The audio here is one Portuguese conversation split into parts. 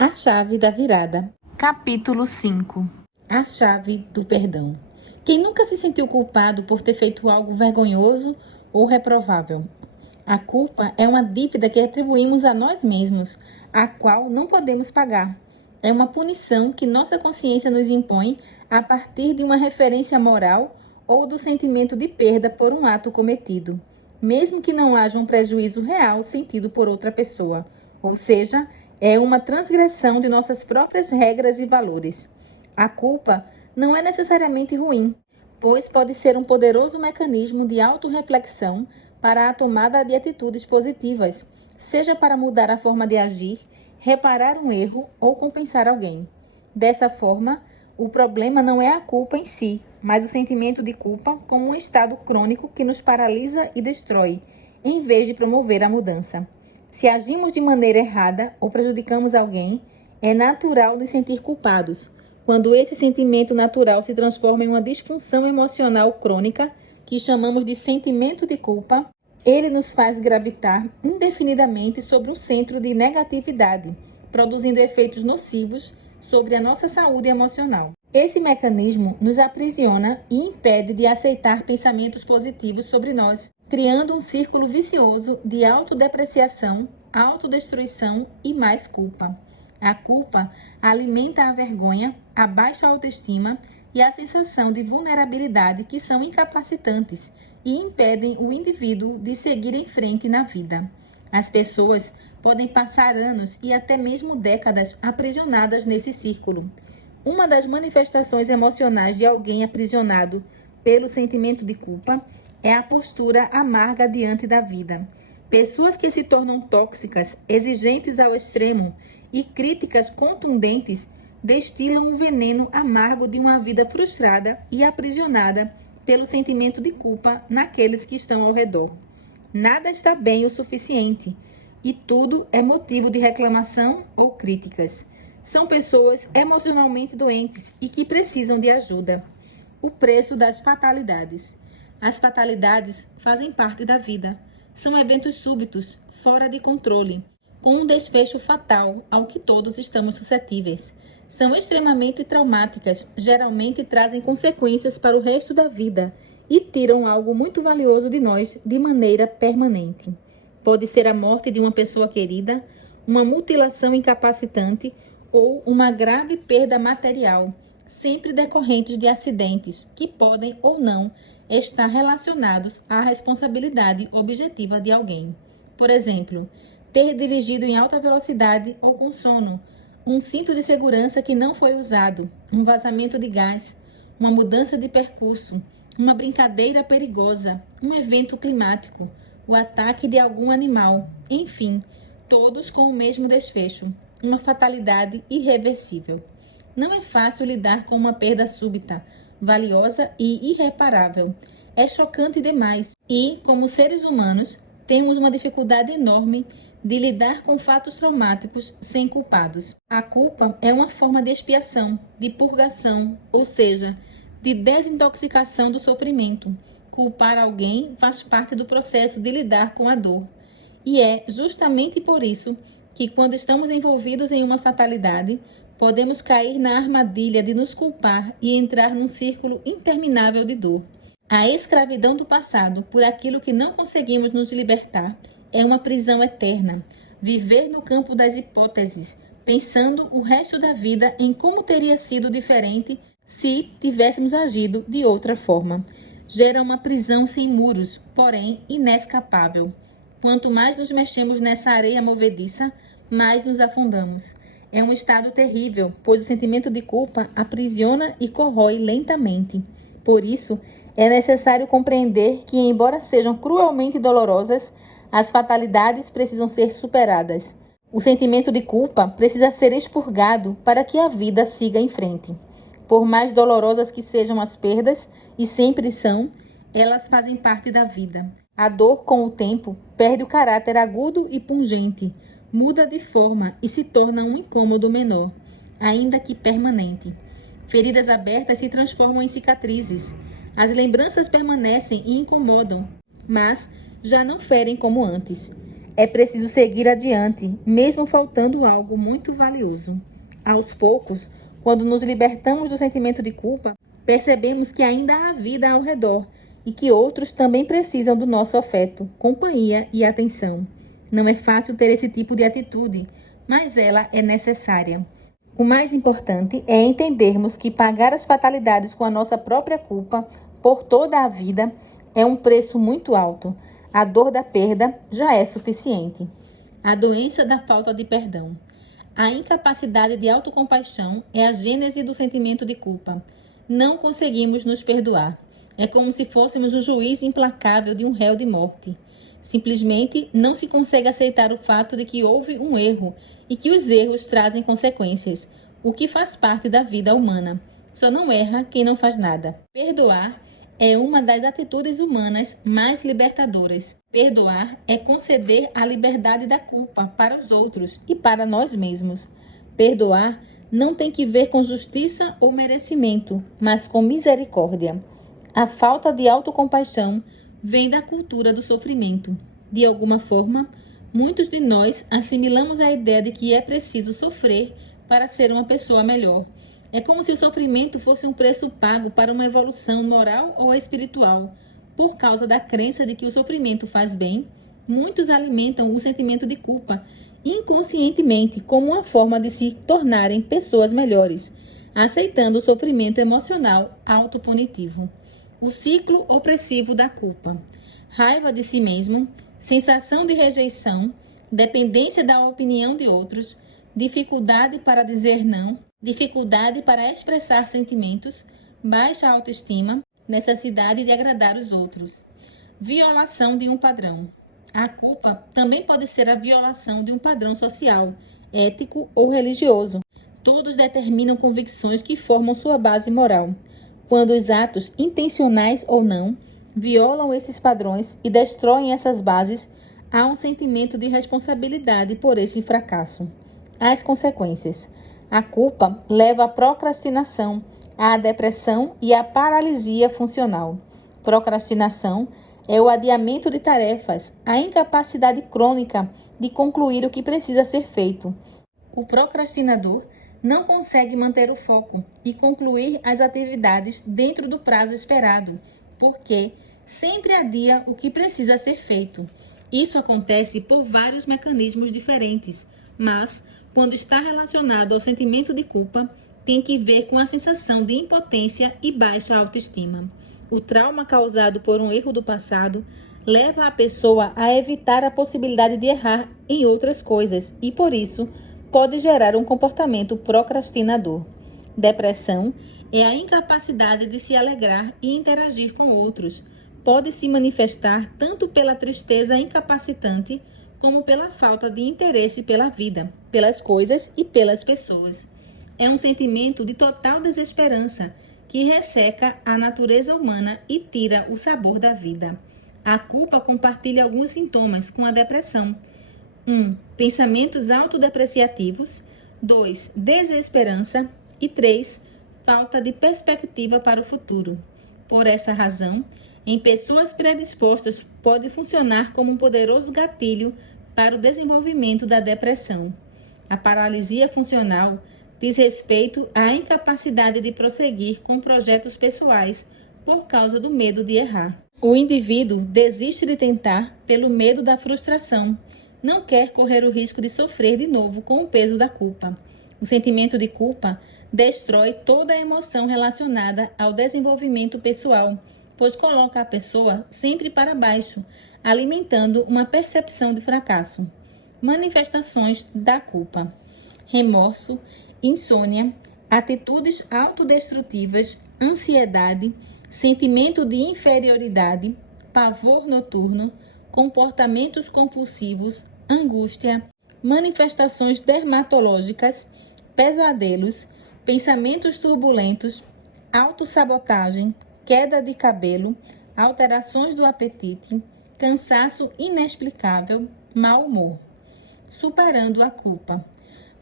A chave da virada. Capítulo 5. A chave do perdão. Quem nunca se sentiu culpado por ter feito algo vergonhoso ou reprovável? A culpa é uma dívida que atribuímos a nós mesmos, a qual não podemos pagar. É uma punição que nossa consciência nos impõe a partir de uma referência moral ou do sentimento de perda por um ato cometido, mesmo que não haja um prejuízo real sentido por outra pessoa, ou seja, é uma transgressão de nossas próprias regras e valores. A culpa não é necessariamente ruim, pois pode ser um poderoso mecanismo de autorreflexão para a tomada de atitudes positivas, seja para mudar a forma de agir, reparar um erro ou compensar alguém. Dessa forma, o problema não é a culpa em si, mas o sentimento de culpa como um estado crônico que nos paralisa e destrói, em vez de promover a mudança. Se agimos de maneira errada ou prejudicamos alguém, é natural nos sentir culpados, quando esse sentimento natural se transforma em uma disfunção emocional crônica, que chamamos de sentimento de culpa, ele nos faz gravitar indefinidamente sobre um centro de negatividade, produzindo efeitos nocivos sobre a nossa saúde emocional. Esse mecanismo nos aprisiona e impede de aceitar pensamentos positivos sobre nós, criando um círculo vicioso de autodepreciação, autodestruição e mais culpa. A culpa alimenta a vergonha, a baixa autoestima e a sensação de vulnerabilidade, que são incapacitantes e impedem o indivíduo de seguir em frente na vida. As pessoas podem passar anos e até mesmo décadas aprisionadas nesse círculo. Uma das manifestações emocionais de alguém aprisionado pelo sentimento de culpa é a postura amarga diante da vida. Pessoas que se tornam tóxicas, exigentes ao extremo e críticas contundentes destilam um veneno amargo de uma vida frustrada e aprisionada pelo sentimento de culpa naqueles que estão ao redor. Nada está bem o suficiente e tudo é motivo de reclamação ou críticas. São pessoas emocionalmente doentes e que precisam de ajuda. O preço das fatalidades. As fatalidades fazem parte da vida. São eventos súbitos, fora de controle, com um desfecho fatal ao que todos estamos suscetíveis. São extremamente traumáticas, geralmente trazem consequências para o resto da vida e tiram algo muito valioso de nós de maneira permanente. Pode ser a morte de uma pessoa querida, uma mutilação incapacitante ou uma grave perda material, sempre decorrentes de acidentes que podem ou não estar relacionados à responsabilidade objetiva de alguém. Por exemplo, ter dirigido em alta velocidade ou com sono, um cinto de segurança que não foi usado, um vazamento de gás, uma mudança de percurso, uma brincadeira perigosa, um evento climático, o ataque de algum animal, enfim, todos com o mesmo desfecho, uma fatalidade irreversível. Não é fácil lidar com uma perda súbita, valiosa e irreparável. É chocante demais e, como seres humanos, temos uma dificuldade enorme de lidar com fatos traumáticos sem culpados. A culpa é uma forma de expiação, de purgação, ou seja, de desintoxicação do sofrimento. Culpar alguém faz parte do processo de lidar com a dor. E é justamente por isso que, quando estamos envolvidos em uma fatalidade, podemos cair na armadilha de nos culpar e entrar num círculo interminável de dor. A escravidão do passado por aquilo que não conseguimos nos libertar é uma prisão eterna. Viver no campo das hipóteses, pensando o resto da vida em como teria sido diferente se tivéssemos agido de outra forma, gera uma prisão sem muros, porém inescapável. Quanto mais nos mexemos nessa areia movediça, mais nos afundamos. É um estado terrível, pois o sentimento de culpa aprisiona e corrói lentamente. Por isso, é necessário compreender que, embora sejam cruelmente dolorosas, as fatalidades precisam ser superadas. O sentimento de culpa precisa ser expurgado para que a vida siga em frente. Por mais dolorosas que sejam as perdas, e sempre são, elas fazem parte da vida. A dor, com o tempo, perde o caráter agudo e pungente, muda de forma e se torna um incômodo menor, ainda que permanente. Feridas abertas se transformam em cicatrizes. As lembranças permanecem e incomodam, mas já não ferem como antes. É preciso seguir adiante, mesmo faltando algo muito valioso. Aos poucos, quando nos libertamos do sentimento de culpa, percebemos que ainda há vida ao redor e que outros também precisam do nosso afeto, companhia e atenção. Não é fácil ter esse tipo de atitude, mas ela é necessária. O mais importante é entendermos que pagar as fatalidades com a nossa própria culpa por toda a vida é um preço muito alto. A dor da perda já é suficiente. A doença da falta de perdão. A incapacidade de autocompaixão é a gênese do sentimento de culpa. Não conseguimos nos perdoar. É como se fôssemos o juiz implacável de um réu de morte. Simplesmente não se consegue aceitar o fato de que houve um erro e que os erros trazem consequências, o que faz parte da vida humana. Só não erra quem não faz nada. Perdoar é uma das atitudes humanas mais libertadoras. Perdoar é conceder a liberdade da culpa para os outros e para nós mesmos. Perdoar não tem que ver com justiça ou merecimento, mas com misericórdia. A falta de autocompaixão vem da cultura do sofrimento. De alguma forma, muitos de nós assimilamos a ideia de que é preciso sofrer para ser uma pessoa melhor. É como se o sofrimento fosse um preço pago para uma evolução moral ou espiritual. Por causa da crença de que o sofrimento faz bem, muitos alimentam o sentimento de culpa inconscientemente como uma forma de se tornarem pessoas melhores, aceitando o sofrimento emocional autopunitivo. O ciclo opressivo da culpa. Raiva de si mesmo, sensação de rejeição, dependência da opinião de outros, dificuldade para dizer não, dificuldade para expressar sentimentos, baixa autoestima, necessidade de agradar os outros. Violação de um padrão. A culpa também pode ser a violação de um padrão social, ético ou religioso. Todos determinam convicções que formam sua base moral. Quando os atos, intencionais ou não, violam esses padrões e destroem essas bases, há um sentimento de responsabilidade por esse fracasso. As consequências. A culpa leva à procrastinação, à depressão e à paralisia funcional. Procrastinação é o adiamento de tarefas, a incapacidade crônica de concluir o que precisa ser feito. O procrastinador não consegue manter o foco e concluir as atividades dentro do prazo esperado, porque sempre adia o que precisa ser feito. Isso acontece por vários mecanismos diferentes, mas, quando está relacionado ao sentimento de culpa, tem que ver com a sensação de impotência e baixa autoestima. O trauma causado por um erro do passado leva a pessoa a evitar a possibilidade de errar em outras coisas e, por isso, pode gerar um comportamento procrastinador. Depressão é a incapacidade de se alegrar e interagir com outros. Pode se manifestar tanto pela tristeza incapacitante como pela falta de interesse pela vida, pelas coisas e pelas pessoas. É um sentimento de total desesperança que resseca a natureza humana e tira o sabor da vida. A culpa compartilha alguns sintomas com a depressão. 1. Pensamentos autodepreciativos. 2. Desesperança. E 3. Falta de perspectiva para o futuro. Por essa razão, em pessoas predispostas pode funcionar como um poderoso gatilho para o desenvolvimento da depressão. A paralisia funcional diz respeito à incapacidade de prosseguir com projetos pessoais por causa do medo de errar. O indivíduo desiste de tentar pelo medo da frustração. Não quer correr o risco de sofrer de novo com o peso da culpa. O sentimento de culpa destrói toda a emoção relacionada ao desenvolvimento pessoal, pois coloca a pessoa sempre para baixo, alimentando uma percepção de fracasso. Manifestações da culpa: remorso, insônia, atitudes autodestrutivas, ansiedade, sentimento de inferioridade, pavor noturno, comportamentos compulsivos, angústia, manifestações dermatológicas, pesadelos, pensamentos turbulentos, autossabotagem, queda de cabelo, alterações do apetite, cansaço inexplicável, mau humor. Superando a culpa.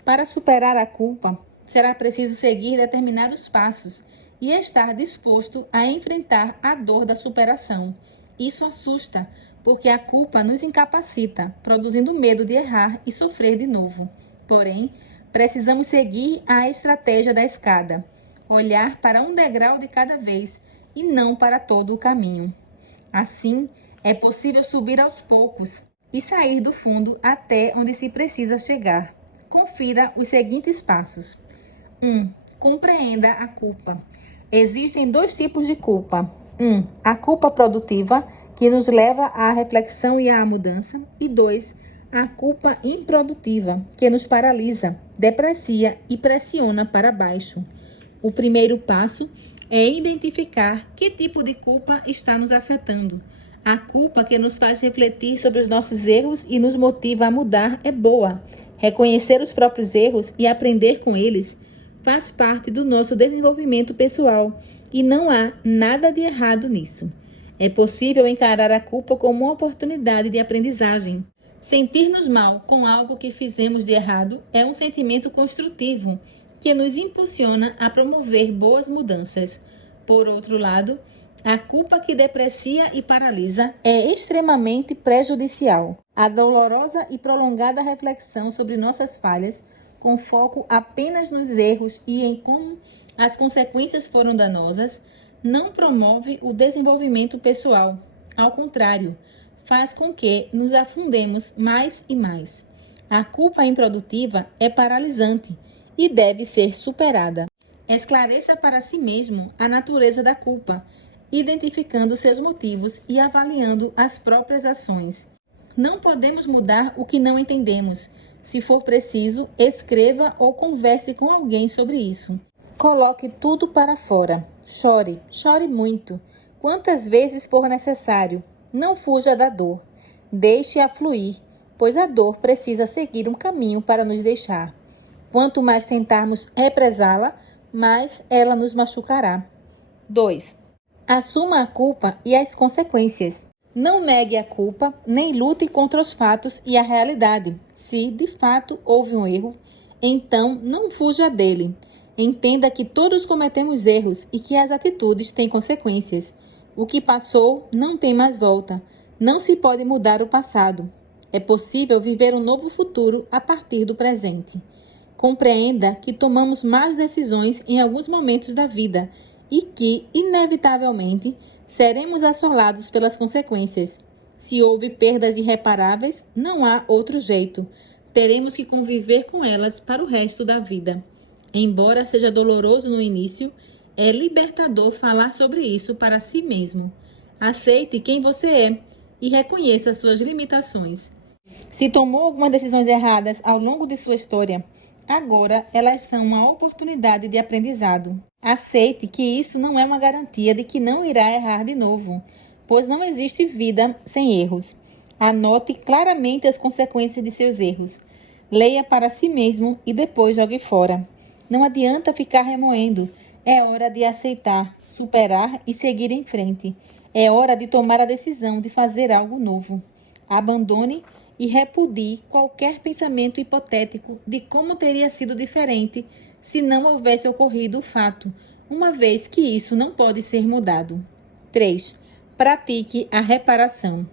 Para superar a culpa, será preciso seguir determinados passos e estar disposto a enfrentar a dor da superação. Isso assusta, porque a culpa nos incapacita, produzindo medo de errar e sofrer de novo. Porém, precisamos seguir a estratégia da escada, olhar para um degrau de cada vez e não para todo o caminho. Assim, é possível subir aos poucos e sair do fundo até onde se precisa chegar. Confira os seguintes passos. 1. Compreenda a culpa. Existem dois tipos de culpa. 1. A culpa produtiva, que nos leva à reflexão e à mudança. E 2. A culpa improdutiva, que nos paralisa, deprecia e pressiona para baixo. O primeiro passo é identificar que tipo de culpa está nos afetando. A culpa que nos faz refletir sobre os nossos erros e nos motiva a mudar é boa. Reconhecer os próprios erros e aprender com eles faz parte do nosso desenvolvimento pessoal e não há nada de errado nisso. É possível encarar a culpa como uma oportunidade de aprendizagem. Sentir-nos mal com algo que fizemos de errado é um sentimento construtivo que nos impulsiona a promover boas mudanças. Por outro lado, a culpa que deprecia e paralisa é extremamente prejudicial. A dolorosa e prolongada reflexão sobre nossas falhas, com foco apenas nos erros e em como as consequências foram danosas, não promove o desenvolvimento pessoal. Ao contrário, faz com que nos afundemos mais e mais. A culpa improdutiva é paralisante e deve ser superada. Esclareça para si mesmo a natureza da culpa, identificando seus motivos e avaliando as próprias ações. Não podemos mudar o que não entendemos. Se for preciso, escreva ou converse com alguém sobre isso. Coloque tudo para fora. Chore, chore muito. Quantas vezes for necessário. Não fuja da dor. Deixe-a fluir, pois a dor precisa seguir um caminho para nos deixar. Quanto mais tentarmos represá-la, mais ela nos machucará. 2. Assuma a culpa e as consequências. Não negue a culpa, nem lute contra os fatos e a realidade. Se, de fato, houve um erro, então não fuja dele. Entenda que todos cometemos erros e que as atitudes têm consequências. O que passou não tem mais volta. Não se pode mudar o passado. É possível viver um novo futuro a partir do presente. Compreenda que tomamos más decisões em alguns momentos da vida e que, inevitavelmente, seremos assolados pelas consequências. Se houve perdas irreparáveis, não há outro jeito. Teremos que conviver com elas para o resto da vida. Embora seja doloroso no início, é libertador falar sobre isso para si mesmo. Aceite quem você é e reconheça suas limitações. Se tomou algumas decisões erradas ao longo de sua história, agora elas são uma oportunidade de aprendizado. Aceite que isso não é uma garantia de que não irá errar de novo, pois não existe vida sem erros. Anote claramente as consequências de seus erros. Leia para si mesmo e depois jogue fora. Não adianta ficar remoendo. É hora de aceitar, superar e seguir em frente. É hora de tomar a decisão de fazer algo novo. Abandone e repudie qualquer pensamento hipotético de como teria sido diferente se não houvesse ocorrido o fato, uma vez que isso não pode ser mudado. 3. Pratique a reparação.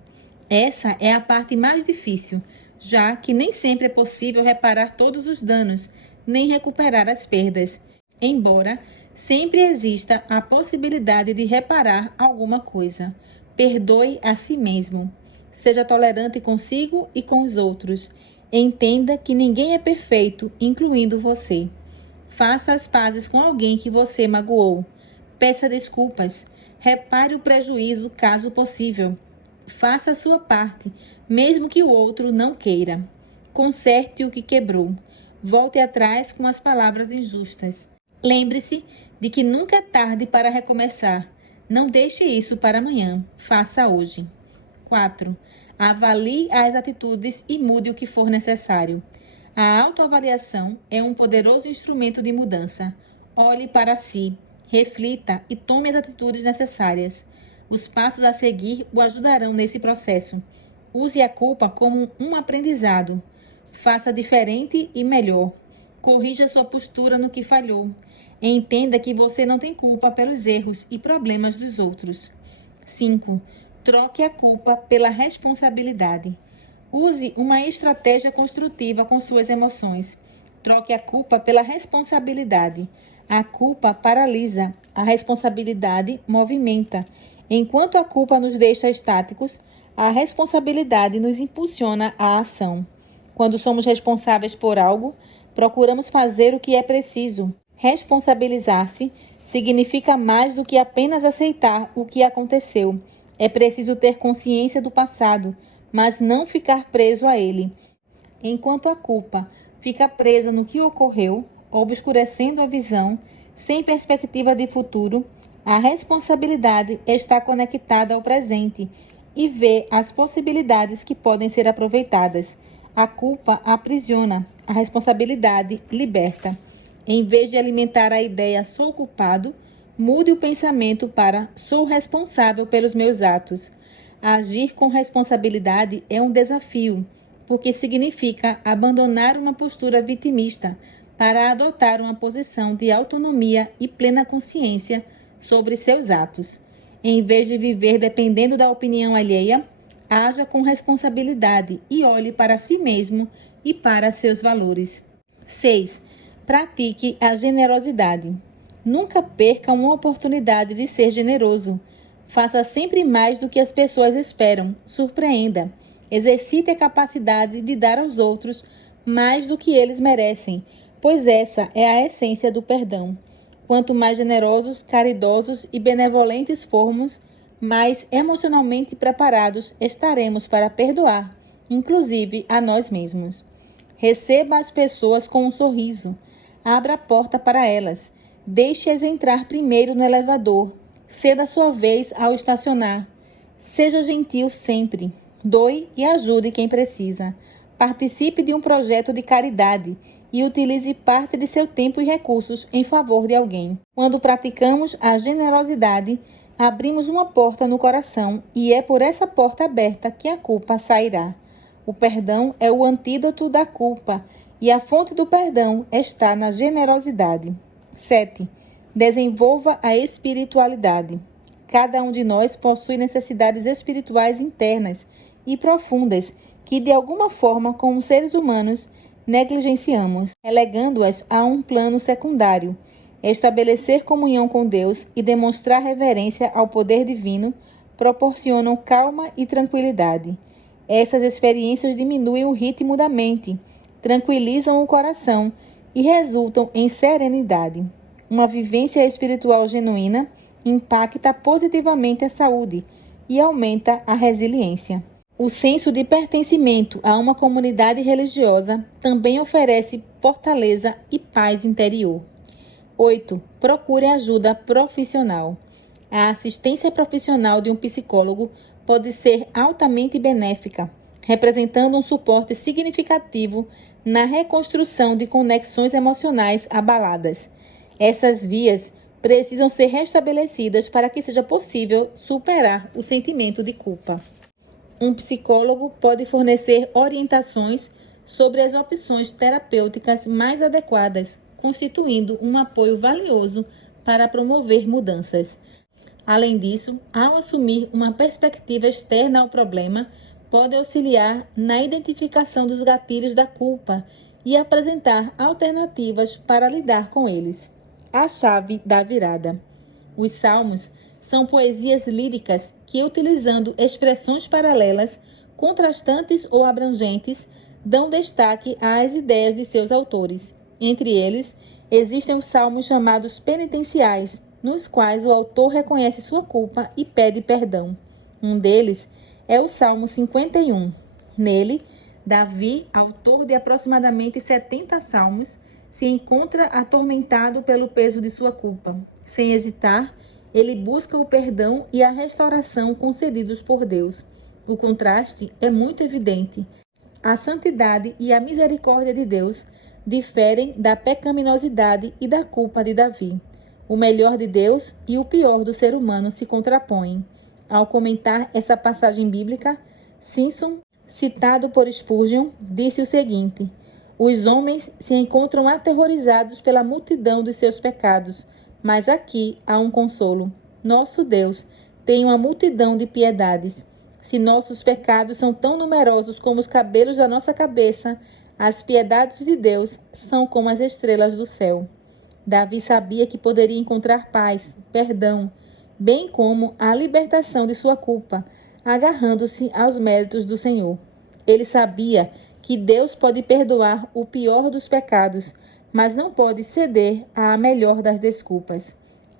Essa é a parte mais difícil, já que nem sempre é possível reparar todos os danos, nem recuperar as perdas, embora sempre exista a possibilidade de reparar alguma coisa. Perdoe a si mesmo. Seja tolerante consigo e com os outros. Entenda que ninguém é perfeito, incluindo você. Faça as pazes com alguém que você magoou. Peça desculpas. Repare o prejuízo caso possível. Faça a sua parte, mesmo que o outro não queira. Conserte o que quebrou. Volte atrás com as palavras injustas. Lembre-se de que nunca é tarde para recomeçar. Não deixe isso para amanhã. Faça hoje. 4. Avalie as atitudes e mude o que for necessário. A autoavaliação é um poderoso instrumento de mudança. Olhe para si, reflita e tome as atitudes necessárias. Os passos a seguir o ajudarão nesse processo. Use a culpa como um aprendizado. Faça diferente e melhor. Corrija sua postura no que falhou. Entenda que você não tem culpa pelos erros e problemas dos outros. 5. Troque a culpa pela responsabilidade. Use uma estratégia construtiva com suas emoções. Troque a culpa pela responsabilidade. A culpa paralisa, a responsabilidade movimenta. Enquanto a culpa nos deixa estáticos, a responsabilidade nos impulsiona à ação. Quando somos responsáveis por algo, procuramos fazer o que é preciso. Responsabilizar-se significa mais do que apenas aceitar o que aconteceu. É preciso ter consciência do passado, mas não ficar preso a ele. Enquanto a culpa fica presa no que ocorreu, obscurecendo a visão, sem perspectiva de futuro, a responsabilidade está conectada ao presente e vê as possibilidades que podem ser aproveitadas. A culpa aprisiona, a responsabilidade liberta. Em vez de alimentar a ideia sou culpado, mude o pensamento para sou responsável pelos meus atos. Agir com responsabilidade é um desafio, porque significa abandonar uma postura vitimista para adotar uma posição de autonomia e plena consciência sobre seus atos. Em vez de viver dependendo da opinião alheia, haja com responsabilidade e olhe para si mesmo e para seus valores. 6. Pratique a generosidade. Nunca perca uma oportunidade de ser generoso. Faça sempre mais do que as pessoas esperam. Surpreenda. Exercite a capacidade de dar aos outros mais do que eles merecem, pois essa é a essência do perdão. Quanto mais generosos, caridosos e benevolentes formos, mais emocionalmente preparados estaremos para perdoar, inclusive a nós mesmos. Receba as pessoas com um sorriso. Abra a porta para elas. Deixe-as entrar primeiro no elevador. Ceda sua vez ao estacionar. Seja gentil sempre. Doe e ajude quem precisa. Participe de um projeto de caridade e utilize parte de seu tempo e recursos em favor de alguém. Quando praticamos a generosidade, abrimos uma porta no coração e é por essa porta aberta que a culpa sairá. O perdão é o antídoto da culpa e a fonte do perdão está na generosidade. 7. Desenvolva a espiritualidade. Cada um de nós possui necessidades espirituais internas e profundas que, de alguma forma, como seres humanos, negligenciamos, relegando-as a um plano secundário. Estabelecer comunhão com Deus e demonstrar reverência ao poder divino proporcionam calma e tranquilidade. Essas experiências diminuem o ritmo da mente, tranquilizam o coração e resultam em serenidade. Uma vivência espiritual genuína impacta positivamente a saúde e aumenta a resiliência. O senso de pertencimento a uma comunidade religiosa também oferece fortaleza e paz interior. 8. Procure ajuda profissional. A assistência profissional de um psicólogo pode ser altamente benéfica, representando um suporte significativo na reconstrução de conexões emocionais abaladas. Essas vias precisam ser restabelecidas para que seja possível superar o sentimento de culpa. Um psicólogo pode fornecer orientações sobre as opções terapêuticas mais adequadas, constituindo um apoio valioso para promover mudanças. Além disso, ao assumir uma perspectiva externa ao problema, pode auxiliar na identificação dos gatilhos da culpa e apresentar alternativas para lidar com eles. A chave da virada. Os salmos são poesias líricas que, utilizando expressões paralelas, contrastantes ou abrangentes, dão destaque às ideias de seus autores. Entre eles, existem os salmos chamados penitenciais, nos quais o autor reconhece sua culpa e pede perdão. Um deles é o Salmo 51. Nele, Davi, autor de aproximadamente 70 salmos, se encontra atormentado pelo peso de sua culpa. Sem hesitar, ele busca o perdão e a restauração concedidos por Deus. O contraste é muito evidente. A santidade e a misericórdia de Deus diferem da pecaminosidade e da culpa de Davi. O melhor de Deus e o pior do ser humano se contrapõem. Ao comentar essa passagem bíblica, Simpson, citado por Spurgeon, disse o seguinte: os homens se encontram aterrorizados pela multidão dos seus pecados, mas aqui há um consolo. Nosso Deus tem uma multidão de piedades. Se nossos pecados são tão numerosos como os cabelos da nossa cabeça, as piedades de Deus são como as estrelas do céu. Davi sabia que poderia encontrar paz, perdão, bem como a libertação de sua culpa, agarrando-se aos méritos do Senhor. Ele sabia que Deus pode perdoar o pior dos pecados, mas não pode ceder à melhor das desculpas.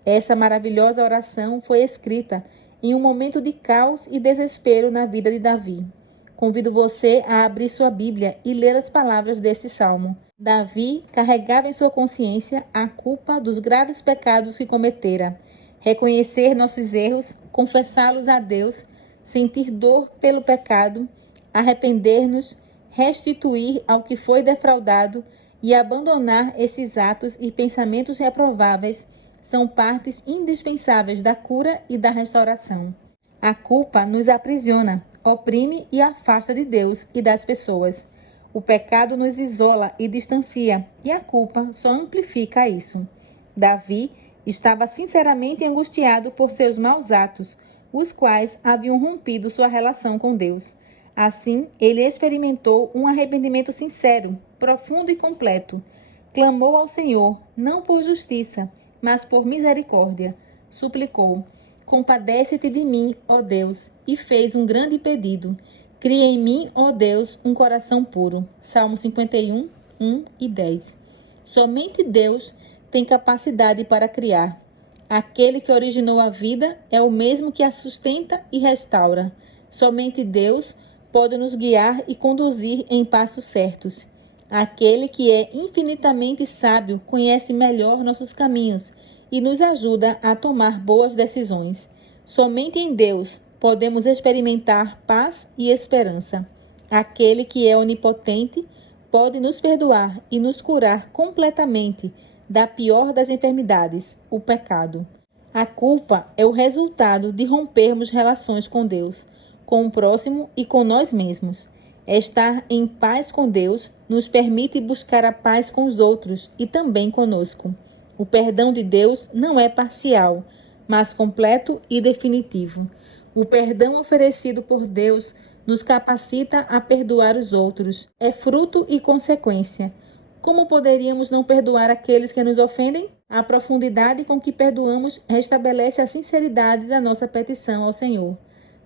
Essa maravilhosa oração foi escrita em um momento de caos e desespero na vida de Davi. Convido você a abrir sua Bíblia e ler as palavras desse salmo. Davi carregava em sua consciência a culpa dos graves pecados que cometera. Reconhecer nossos erros, confessá-los a Deus, sentir dor pelo pecado, arrepender-nos, restituir ao que foi defraudado e abandonar esses atos e pensamentos reprováveis são partes indispensáveis da cura e da restauração. A culpa nos aprisiona, oprime e afasta de Deus e das pessoas. O pecado nos isola e distancia, e a culpa só amplifica isso. Davi estava sinceramente angustiado por seus maus atos, os quais haviam rompido sua relação com Deus. Assim, ele experimentou um arrependimento sincero, profundo e completo. Clamou ao Senhor, não por justiça, mas por misericórdia. Suplicou: compadece-te de mim, ó Deus, e fez um grande pedido. Cria em mim, ó Deus, um coração puro. Salmo 51, 1 e 10. Somente Deus tem capacidade para criar. Aquele que originou a vida é o mesmo que a sustenta e restaura. Somente Deus pode nos guiar e conduzir em passos certos. Aquele que é infinitamente sábio conhece melhor nossos caminhos e nos ajuda a tomar boas decisões. Somente em Deus podemos experimentar paz e esperança. Aquele que é onipotente pode nos perdoar e nos curar completamente da pior das enfermidades, o pecado. A culpa é o resultado de rompermos relações com Deus, com o próximo e com nós mesmos. Estar em paz com Deus nos permite buscar a paz com os outros e também conosco. O perdão de Deus não é parcial, mas completo e definitivo. O perdão oferecido por Deus nos capacita a perdoar os outros. É fruto e consequência. Como poderíamos não perdoar aqueles que nos ofendem? A profundidade com que perdoamos restabelece a sinceridade da nossa petição ao Senhor.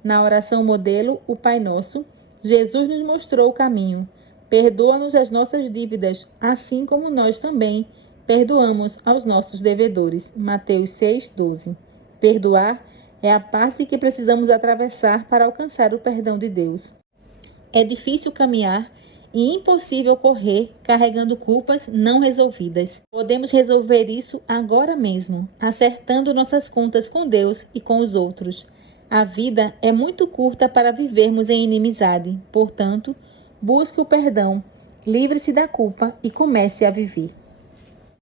Na oração modelo, o Pai Nosso, Jesus nos mostrou o caminho. Perdoa-nos as nossas dívidas, assim como nós também perdoamos aos nossos devedores. Mateus 6:12. Perdoar é a parte que precisamos atravessar para alcançar o perdão de Deus. É difícil caminhar e impossível correr carregando culpas não resolvidas. Podemos resolver isso agora mesmo, acertando nossas contas com Deus e com os outros. A vida é muito curta para vivermos em inimizade. Portanto, busque o perdão, livre-se da culpa e comece a viver.